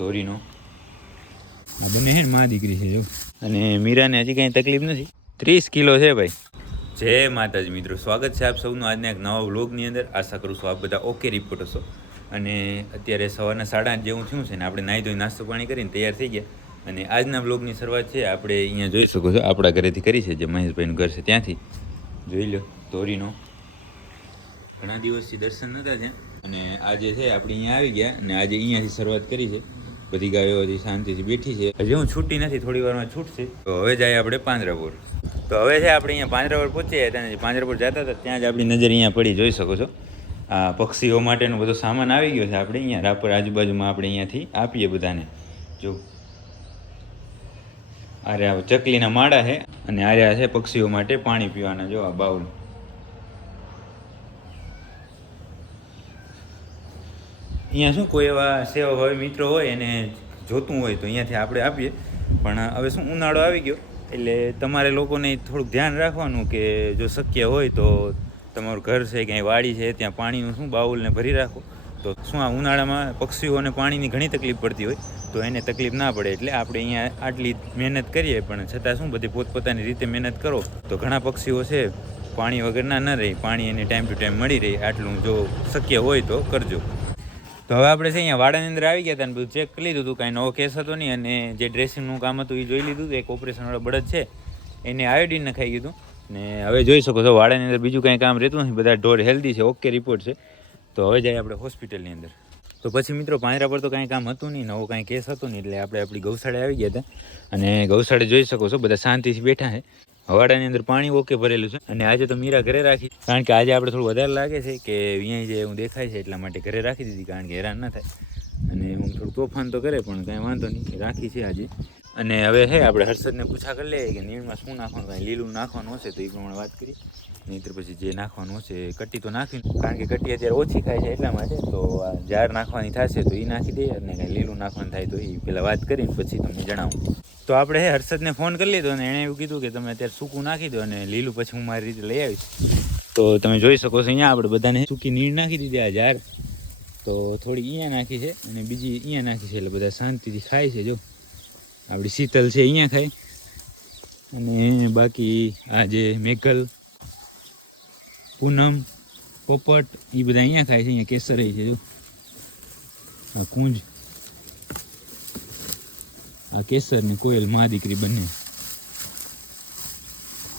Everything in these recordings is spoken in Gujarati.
ધોરીનો. આ બંને છે ને મા દીકરી છે જો. અને મીરાને હજી કાંઈ તકલીફ નથી? ત્રીસ કિલો છે ભાઈ. જય માતાજી મિત્રો સ્વાગત છે આપ સૌનું આજના એક નવા વ્લોગની અંદર. આશા કરું છું આપ બધા ઓકે રિપોર્ટ હશો. અને અત્યારે સવારના સાડા આઠ જેવું થયું છે ને આપણે નાહી ધોઈ નાસ્તો પાણી કરીને તૈયાર થઈ ગયા. અને આજના વ્લોગની શરૂઆત છે આપણે અહીંયા જોઈ શકો છો આપણા ઘરેથી કરી છે જે મહેશભાઈનું ઘર છે ત્યાંથી. જોઈ લો ધોરીનો. ઘણા દિવસથી દર્શન નહોતા ત્યાં અને આજે છે આપણે અહીંયા આવી ગયા અને આજે અહીંયાથી શરૂઆત કરી છે. બધી ગાયો હજી શાંતિથી બેઠી છે. હજી હું છૂટી નથી, થોડી વારમાં છૂટશે. તો હવે જાય આપણે પાંજરાપુર. તો હવે છે આપણે અહીંયા પાંજરાપુર પહોંચ્યા હતા પાંજરાપુર જતા હતા, ત્યાં જ આપણી નજર અહીંયા પડી, જોઈ શકો છો. આ પક્ષીઓ માટેનો બધો સામાન આવી ગયો છે આપણે અહીંયા, રાપર આજુબાજુમાં આપણે અહીંયાથી આપીએ બધાને. જો. અરે આ ચકલીના માળા છે, અને આર્યા છે પક્ષીઓ માટે પાણી પીવાના, જો આ બાઉલ. અહીંયા શું કોઈ એવા સેવાભાવી મિત્રો હોય એને જોતું હોય તો અહીંયાથી આપણે આપીએ. પણ હવે શું ઉનાળો આવી ગયો, એટલે તમારે લોકોને થોડુંક ધ્યાન રાખવાનું કે જો શક્ય હોય તો તમારું ઘર છે, ક્યાંય વાડી છે, ત્યાં પાણીનું શું બાઉલને ભરી રાખો. તો શું આ ઉનાળામાં પક્ષીઓને પાણીની ઘણી તકલીફ પડતી હોય, તો એને તકલીફ ના પડે. એટલે આપણે અહીંયા આટલી મહેનત કરીએ, પણ છતાં શું બધી પોતપોતાની રીતે મહેનત કરો. તો ઘણા પક્ષીઓ છે, પાણી વગરના ન રહે, પાણી એને ટાઈમ ટુ ટાઈમ મળી રહે. આટલું જો શક્ય હોય તો કરજો. તો હવે આપણે છે અહીંયા વાડાની અંદર આવી ગયા હતા બધું ચેક કરી લીધું હતું, કાંઈ નવો કેસ હતો નહીં અને જે ડ્રેસિંગનું કામ હતું એ જોઈ લીધું એક ઓપરેશનવાળો બળદ છે, એને આયોડીન નખાઈ ગયું ને હવે જોઈ શકો છો, વાડાની અંદર બીજું કાંઈ કામ રહેતું નથી, બધા ઢોર હેલ્ધી છે ઓકે રિપોર્ટ છે. તો હવે જાય આપણે હોસ્પિટલની અંદર. તો પછી મિત્રો, પાંજરા પર તો કાંઈ કામ હતું નહીં, નવો કાંઈ કેસ હતો નહીં, એટલે આપણે આપણી ગૌશાળે આવી ગયા હતા. અને ગૌશાળે જોઈ શકો છો, બધા શાંતિથી બેઠા છે. હવાડાની અંદર પાણી ઓકે ભરેલું છે. અને આજે તો મીરા ઘરે રાખી. કારણ કે આજે આપણે થોડું વધારે લાગે છે કે અહીંયા જે હું દેખાય છે એટલા માટે ઘરે રાખી દીધી કારણ કે હેરાન ના થાય. અને હું થોડું તોફાન તો કરે પણ કાંઈ વાંધો નહીં, રાખી છે આજે. અને હવે હે, આપણે હર્ષદને પૂછા કરી લઈએ કે નીણમાં શું નાખવાનું, કાંઈ લીલું નાખવાનું હશે તો એ પ્રમાણે વાત કરી નહીંતર પછી જે નાખવાનું હશે કટ્ટી તો નાખી કારણ કે કટ્ટી અત્યારે ઓછી ખાય છે એટલા માટે, તો જાર નાખવાની થશે તો એ નાખી દઈએ અને કાંઈ લીલું નાખવાનું થાય તો એ પહેલાં વાત કરીને પછી તમને જણાવું. તો આપણે હર્ષદને ફોન કરી લીધો અને એણે એવું કીધું કે તમે અત્યારે સૂકું નાખી દો અને લીલું પછી હું મારી રીતે લઈ આવીશ. તો તમે જોઈ શકો છો અહીંયા આપણે બધાને સૂકી નીર નાખી દીધી આ જાર. તો થોડી અહીંયા નાખી છે અને બીજી અહીંયા નાખી છે એટલે બધા શાંતિથી ખાય છે, જો. આપણી શીતલ છે અહીંયા ખાય. અને બાકી આ જે મેઘલ પૂનમ, પોપટ એ બધા અહીંયા ખાય છે, અહીંયા કેસર છે, જો. આ કુંજ. આ કેસર ને કોયલ મા દીકરી બંને.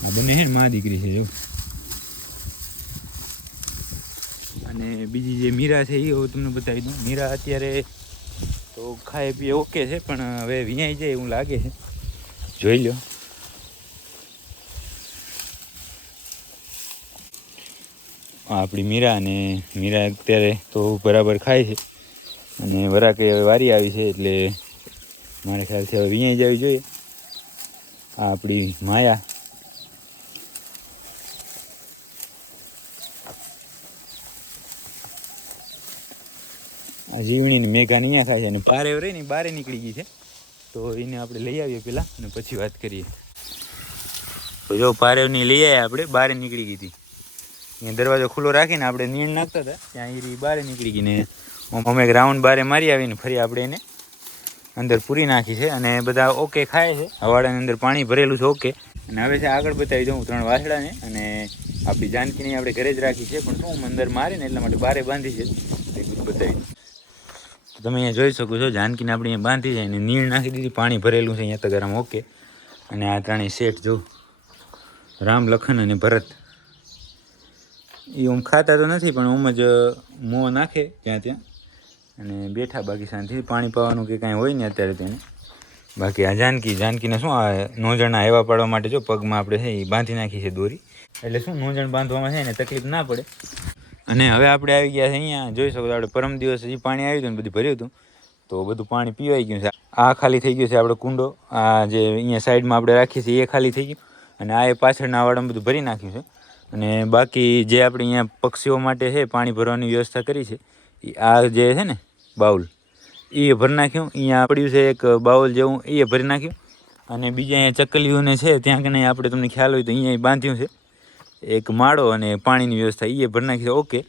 આ બંને છે ને મા દીકરી છે, જો. અને બીજી જે મીરા છે એ હું તમને બતાવી દઉં. મીરા અત્યારે તો ખાય પીએ ઓકે છે, પણ હવે વિયાઈ જાય એવું લાગે છે. જોઈ લો આપણી મીરા અને મીરા અત્યારે તો બરાબર ખાય છે. અને વરાકે હવે વારી આવી છે એટલે મારે ખ્યાલથી હવે અહીંયા જ આવી જોઈએ. આ આપણી માયા. આ જીવણીને મેઘા અહીંયા ખાય છે અને બારે રહી ને બારે નીકળી ગઈ છે. તો એને આપણે લઈ આવીએ પહેલાં અને પછી વાત કરીએ. જો પારેવની લઈ આવ્યા આપણે, બારે નીકળી ગઈ હતી. અહીંયા દરવાજો ખુલ્લો રાખીને આપણે નીણ નાખતા હતા. ત્યાં એ બારે નીકળી ગઈને અમે એક રાઉન્ડ બારે મારી આવીને ફરી આપણે એને અંદર પૂરી નાખી છે અને બધા ઓકે ખાય છે. હવાડાની અંદર પાણી ભરેલું છે ઓકે અને હવે છે આગળ બતાવી દઉં ત્રણ વાસડાને અને આપણી જાનકીને આપણે ઘરે જ રાખી છે, પણ શું, અંદર મારીને એટલા માટે બારે બાંધી છે. તો બતાવી. તમે અહીંયા જોઈ શકો છો, જાનકીને આપણે અહીંયા બાંધી છે અને નીણ નાખી દીધી, પાણી ભરેલું છે અહીંયા તગારામાં ઓકે અને આ ત્રણેય શેઠ જો. રામ લખન અને ભરત. એ આમ ખાતા તો નથી, પણ આમ જ મોં નાખે ત્યાં ત્યાં. અને બેઠા બાકી શાંતિ. પાણી પાવાનું કે કાંઈ હોય ને અત્યારે તેને. બાકી આ જાનકી, જાનકીને શું આ નોંજણના એવા પાડવા માટે જો પગમાં આપણે છે એ બાંધી નાખી છે દોરી. એટલે શું નોંજણ બાંધવામાં છે ને તકલીફ ના પડે. અને હવે આપણે આવી ગયા છે અહીંયા. જોઈ શકો આપણે પરમ દિવસ હજી પાણી આવ્યું હતું ને બધું ભર્યું હતું, તો બધું પાણી પીવાઈ ગયું છે. આ ખાલી થઈ ગયું છે આપણો કુંડો. આ જે અહીંયા સાઈડમાં આપણે રાખીએ છીએ, એ ખાલી થઈ ગયું. અને આ એ પાછળના વાળામાં બધું ભરી નાખ્યું છે. અને બાકી જે આપણે અહીંયા પક્ષીઓ માટે છે, પાણી ભરવાની વ્યવસ્થા કરી છે એ આ જે છે ને, બાઉલ એ ભરી નાખ્યું. અહીંયા પડ્યું છે એક બાઉલ જેવું એ ભરી નાખ્યું. અને બીજા અહીંયા ચકલીઓને છે, ત્યાં કને આપણે તમને ખ્યાલ હોય તો અહીંયા બાંધ્યું છે. એક માળો અને પાણીની વ્યવસ્થા એ ભરી નાખી છે, ઓકે.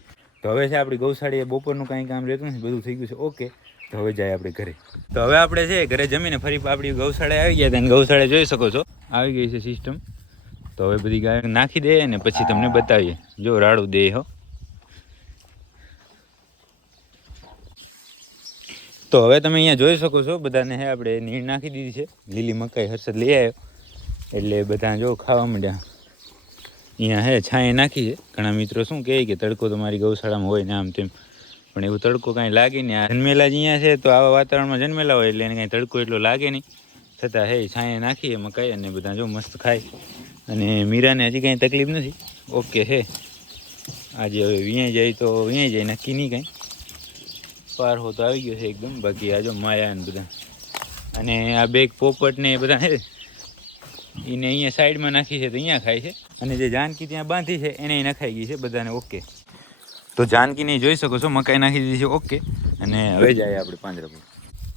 તો હવે છે આપણી ગૌશાળીએ બપોરનું કાંઈ કામ રહેતું નથી, બધું થઈ ગયું છે, ઓકે. તો હવે જાય આપણે ઘરે. તો હવે આપણે છે, ઘરે જમીને ફરી આપણી ગૌશાળાએ આવી ગયા હતા, અને જોઈ શકો છો, આવી ગઈ છે સિસ્ટમ તો હવે બધી ગાય નાખી દઈએ ને પછી તમને બતાવીએ. જો રાડું દે હો. તો હવે તમે અહીંયા જોઈ શકો છો, બધાને હે આપણે નીર નાખી દીધી છે. લીલી મકાઈ હર્ષદ લઈ આવ્યો. એટલે બધા જો ખાવા માંડ્યા. અહીંયા હે છાંય નાખી છે. ઘણા મિત્રો શું કહે કે તડકો તમારી ગૌશાળામાં હોય ને આમ તેમ. પણ એવું તડકો કાંઈ લાગે નહીં. આ જન્મેલા જ અહીંયા છે તો આવા વાતાવરણમાં જન્મેલા હોય એટલે એને કાંઈ તડકો એટલો લાગે નહીં. છતાં હે છાંયે નાખીએ મકાઈ અને બધા જો મસ્ત ખાય. અને મીરાને હજી કાંઈ તકલીફ નથી. ઓકે, હે. આજે હવે વિયાઈ જાય તો વિયાઈ જાય, નક્કી નહીં કાંઈ. પાર હો તો આવી ગયો છે એકદમ. બાકી આજો માયા ને બધા. અને આ બેગ પોપટ ને બધા છે એને અહીંયા સાઈડમાં નાખી છે તો અહીંયા ખાય છે. અને જે જાનકી ત્યાં બાંધી છે, એને નખાઈ ગઈ છે બધાને, ઓકે. તો જાનકીને જોઈ શકો છો, મકાઈ નાખી દીધી છે, ઓકે. અને હવે જાય આપણે પાંજરાપુર.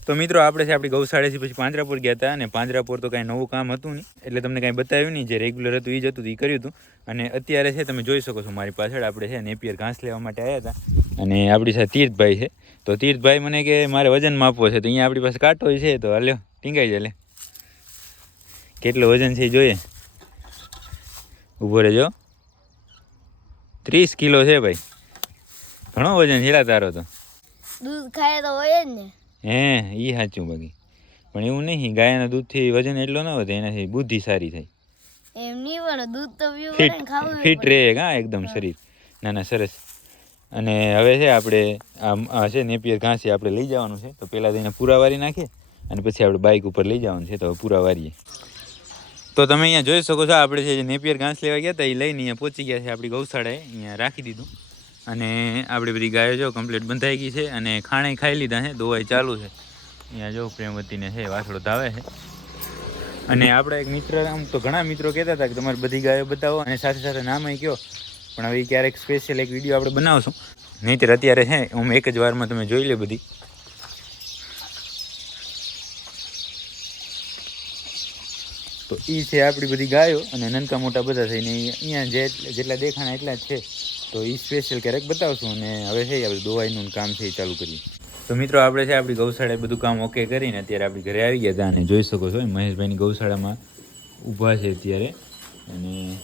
તો મિત્રો, આપણે છે આપણી ગૌશાળાથી પછી પાંજરાપુર ગયા હતા અને પાંજરાપુર તો કાંઈ નવું કામ હતું નહીં. એટલે તમને કાંઈ બતાવ્યું નહીં. જે રેગ્યુલર હતું એ જ હતું એ કર્યું હતું. અને અત્યારે છે, તમે જોઈ શકો છો મારી પાછળ આપણે છે, નેપિયર ઘાસ લેવા માટે આવ્યા હતા. અને આપણી સાથે તીર્થભાઈ છે. તો તીર્થભાઈ મને કે મારે વજન માપવો છે. તો અહીંયા આપણી પાસે કાંટો છે, તો હાલ્યો, ટીંગાઈ જાય કેટલું વજન છે જોઈએ. ઊભો રહેજો. ત્રીસ કિલો છે ભાઈ. ઘણો વજન છે તારો તો. દૂધ ખાય તો હોય જ ને. હે એ સાચું બાકી. પણ એવું નહીં ગાયના દૂધથી વજન એટલો ના વધે એનાથી બુદ્ધિ સારી થાય. એમ નહીં પણ દૂધ તો ફિટ ફિટ રહે હા એકદમ શરીર. ના ના સરસ. અને હવે છે આપણે આ છે નેપિયર ઘાસ છે આપણે લઈ જવાનું છે. તો પહેલાં તો એને પૂરા વારી નાખીએ અને પછી આપણે બાઇક ઉપર લઈ જવાનું છે તો હવે પૂરા વારીએ. તો તમે અહીંયા જોઈ શકો છો આપણે જે નેપિયર ઘાસ લેવા ગયા હતા એ લઈને અહીંયા પહોંચી ગયા છે આપણી ગૌશાળાએ. અહીંયા રાખી દીધું. અને આપણી બધી ગાયો જો કમ્પ્લીટ બંધાઈ ગઈ છે અને ખાણે ખાઈ લીધા છે દોવાઈ ચાલુ છે. અહીંયા જો પ્રેમવતીને છે વાસળો ધાવે છે. અને આપણે એક મિત્ર, આમ તો ઘણા મિત્રો કહેતા હતા કે તમારે બધી ગાયો બતાવો અને સાથે સાથે નામય કહો પણ હવે ક્યારેક સ્પેશિયલ એક વીડિયો આપણે બનાવશું. નહીંતર અત્યારે છે હું એક જ વારમાં તમે જોઈ લે બધી. તો એ છે આપણી બધી ગાયો અને નનકા મોટા બધા થઈને અહીંયા જેટલા દેખાણા એટલા જ છે. તો એ સ્પેશિયલ ક્યારેક બતાવશું અને હવે છે આપણે દોવાઈનું કામ છે એ ચાલુ કરીએ. તો મિત્રો, આપણે છે આપણી ગૌશાળાએ બધું કામ ઓકે કરીને અત્યારે આપણી ઘરે આવી ગયા હતા અને જોઈ શકો છો, મહેશભાઈની ગૌશાળામાં ઊભા છે અત્યારે. અને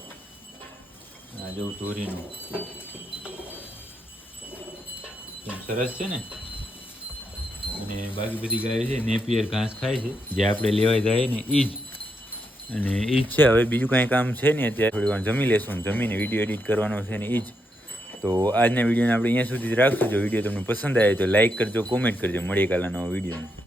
આ જો ધોરીનું. સરસ છે ને? અને બાકી બધી ગાયો છે, નેપિયર ઘાસ ખાય છે. જે આપણે લેવાય જાય ને એ જ. અને એ જ છે, હવે બીજું કાંઈ કામ છે ને અત્યારે. થોડી વાર જમી લેશું જમીને વીડિયો એડિટ કરવાનો છે ને એ જ. તો આજના વિડીયોને આપણે અહીંયા સુધી જ રાખશું જો વીડિયો તમને પસંદ આવે તો લાઈક કરજો, કોમેન્ટ કરજો. મળીએ કાલના નવા વિડીયોમાં.